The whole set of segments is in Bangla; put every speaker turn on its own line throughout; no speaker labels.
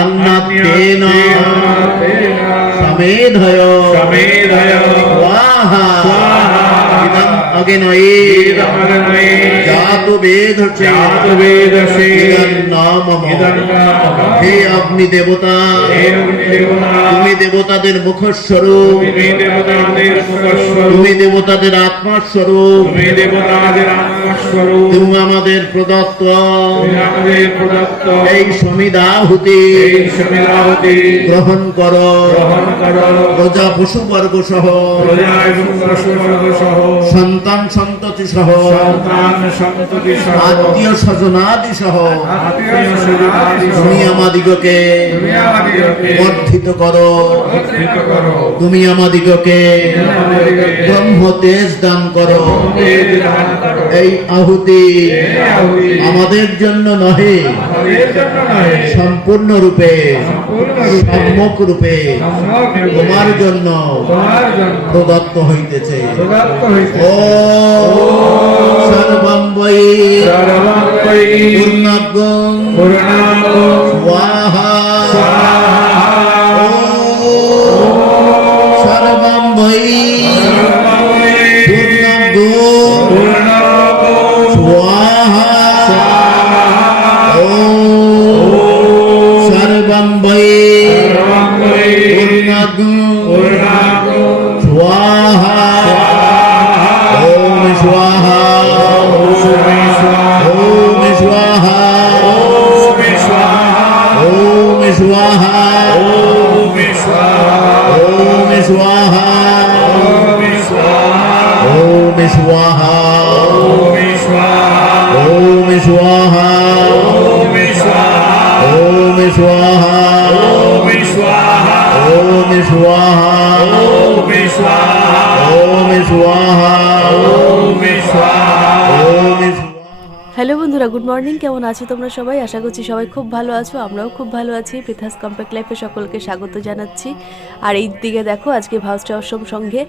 अन्नतेन समेधय
समेधय
स्वाहा इदम् अग्नये जातु वेद
जातु
वेदसे
नामम
হে অগ্নি দেবতা। তুমি দেবতাদের
মুখর স্বরূপ
তুমি দেবতাদের আত্মার
স্বরূপ। দেবতাদের
আমাদের প্রদত্ত।
প্রদত্ত।
এই সমিদাহুতি
এই
গ্রহণ
গ্রহণ
বর্গ সহ।
প্রজা পশু বর্গ সহ।
সন্তান
সন্তান সম্পত্তি সহ
সম্পত্তি সহ
আত্মীয় স্বজনাদি সহ
তুমি আমাদিগকে বর্ধিত করো। তুমি আমাদিগকে ব্রহ্ম তেজ দান করো। এই আহুতি আমাদের জন্য নহে।
সম্পূর্ণরূপে
সম্যক রূপে তোমার জন্য প্রদত্ত হইতেছে। ও সর্বম্বই
পূর্ণাঙ্গ।
স্বাহা। स्वाहा ॐ स्वाहा ॐ स्वाहा
হ্যালো বন্ধুরা, গুড মর্নিং। কেমন আছো তোমরা সবাই? আশা করছি সবাই খুব ভালো আছো, আমরাও খুব ভালো আছি। পৃথাস কম্প্যাক্ট লাইফে সকলকে স্বাগত জানাচ্ছি। আর এই দিকে দেখো, আজকে ভাউস্টা অসম সঙ্গে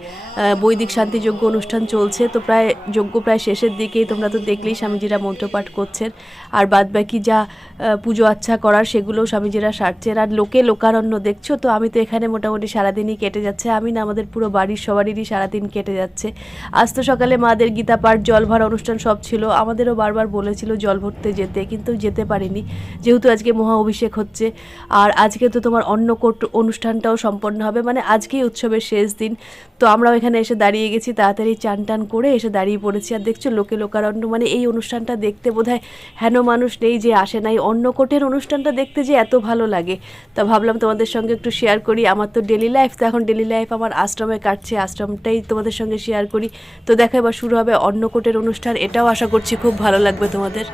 বৈদিক শান্তিযজ্ঞ অনুষ্ঠান চলছে। তো প্রায়, যজ্ঞ প্রায় শেষের দিকেই তোমরা তো দেখলেই স্বামীজিরা মন্ত্রপাঠ করছেন। আর বাদ বাকি যা পুজো আচ্ছা করার সেগুলোও স্বামীজিরা সারছেন। আর লোকে লোকারণ্য দেখছ? তো আমি তো এখানে মোটামুটি সারাদিনই কেটে যাচ্ছে। আমি না, আমাদের পুরো বাড়ির সবারই সারাদিন কেটে যাচ্ছে। আজ তো সকালে মাদের গীতা পাঠ জল ভরা অনুষ্ঠান সব ছিল। আমাদেরও বারবার বলেছিল জল ভরতে যেতে, কিন্তু যেতে পারিনি। যেহেতু আজকে মহা অভিষেক হচ্ছে, আর আজকে তো তোমার অন্নকোট অনুষ্ঠানটাও সম্পন্ন হবে মানে আজকেই উৎসবের শেষ দিন। তো আমরাও এখানে এসে দাঁড়িয়ে গেছি, তাড়াতাড়ি চান টান করে এসে দাঁড়িয়ে পড়েছি। আর দেখছ, লোকে লোকারণ্য মানে এই অনুষ্ঠানটা দেখতে বোধহয় হেন মানুষ নেই যে আসে নাই। অন্নকোটের অনুষ্ঠানটা দেখতে যে এত ভালো লাগে। তা ভাবলাম তোমাদের সঙ্গে একটু শেয়ার করি। আমার তো ডেলি লাইফ তো এখন ডেলি লাইফ আমার আশ্রমে কাটছে, আশ্রমটাই তোমাদের সঙ্গে শেয়ার করি। তো দেখো, এবার শুরু হবে অন্নকোটের অনুষ্ঠান। এটাও আশা করছি খুব ভালো লাগবে। তোমাদের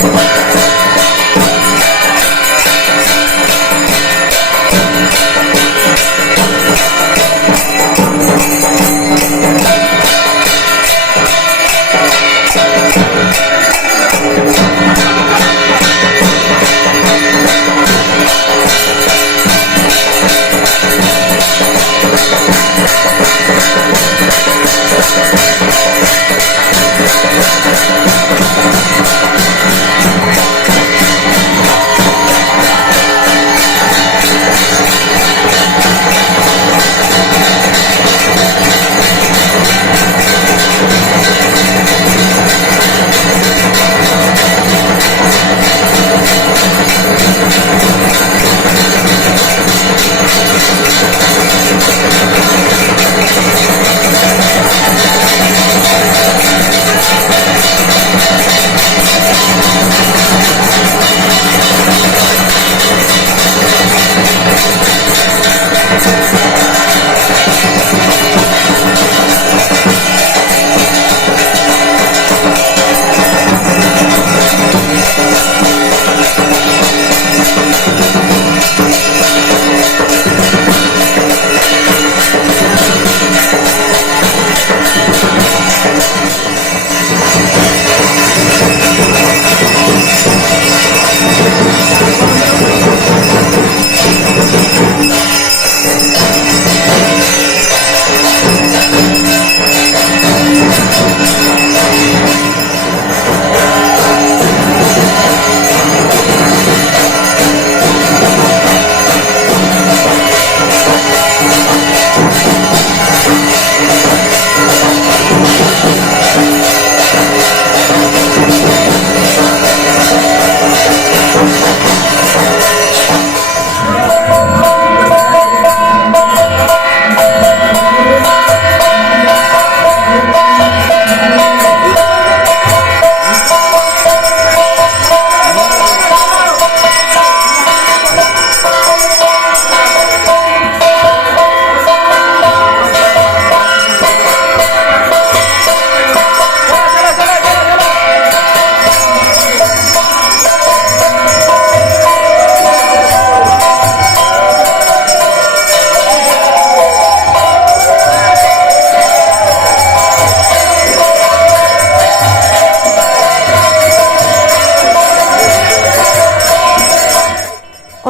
Thank you.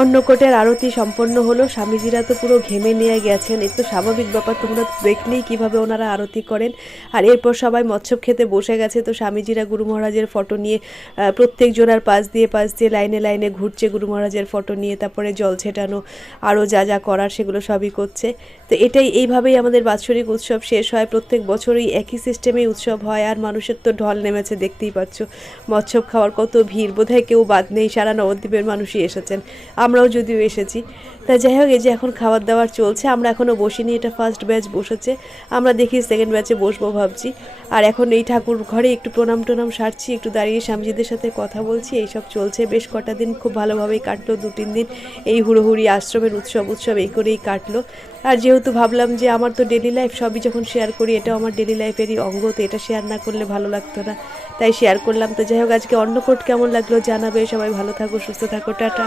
অন্নকোটের আরতি সম্পন্ন হলো। স্বামীজিরা তো পুরো ঘেমে নিয়ে গেছেন। এ তো স্বাভাবিক ব্যাপার, তোমরা দেখলেই কীভাবে ওনারা আরতি করেন। আর এরপর সবাই মৎস্যব খেতে বসে গেছে, তো স্বামীজিরা গুরু মহারাজের ফটো নিয়ে প্রত্যেক জোড়ার পাশ দিয়ে পাশ দিয়ে লাইনে লাইনে ঘুরছে গুরু মহারাজের ফটো নিয়ে, তারপরে জল ছেটানো আরও যা যা করার সেগুলো সবই করছে। তো এটাই, এইভাবেই আমাদের বাৎসরিক উৎসব শেষ হয়। প্রত্যেক বছরই একই সিস্টেমেই উৎসব হয় আর মানুষের তো ঢল নেমেছে, দেখতেই পাচ্ছ। মৎস্যব খাওয়ার কত ভিড়, বোধহয় কেউ বাদ নেই, সারা নবদ্বীপের মানুষই এসেছেন। আমরাও যদিও এসেছি। তা যাই হোক, এই যে এখন খাবার দাবার চলছে, আমরা এখনও বসিনি, এটা ফার্স্ট ব্যাচ বসেছে। আমরা দেখি সেকেন্ড ব্যাচে বসবো ভাবছি। আর এখন এই ঠাকুর ঘরে একটু প্রণাম টনাম সারছি, একটু দাঁড়িয়ে স্বামীজিদের সাথে কথা বলছি, এইসব চলছে। বেশ কটা দিন খুব ভালোভাবেই কাটলো দু তিন দিন এই হুড়োহুড়ি আশ্রমের উৎসব উৎসব এই করেই কাটলো। আর যেহেতু ভাবলাম যে আমার তো ডেলি লাইফ সবই যখন শেয়ার করি, এটাও আমার ডেলি লাইফেরই অঙ্গ, তো এটা শেয়ার না করলে ভালো লাগতো না। তাই শেয়ার করলাম। তো যাই হোক, আজকে অন্নকোট কেমন লাগল জানাবে। সবাই ভালো থাকো, সুস্থ থাকো, টাটা।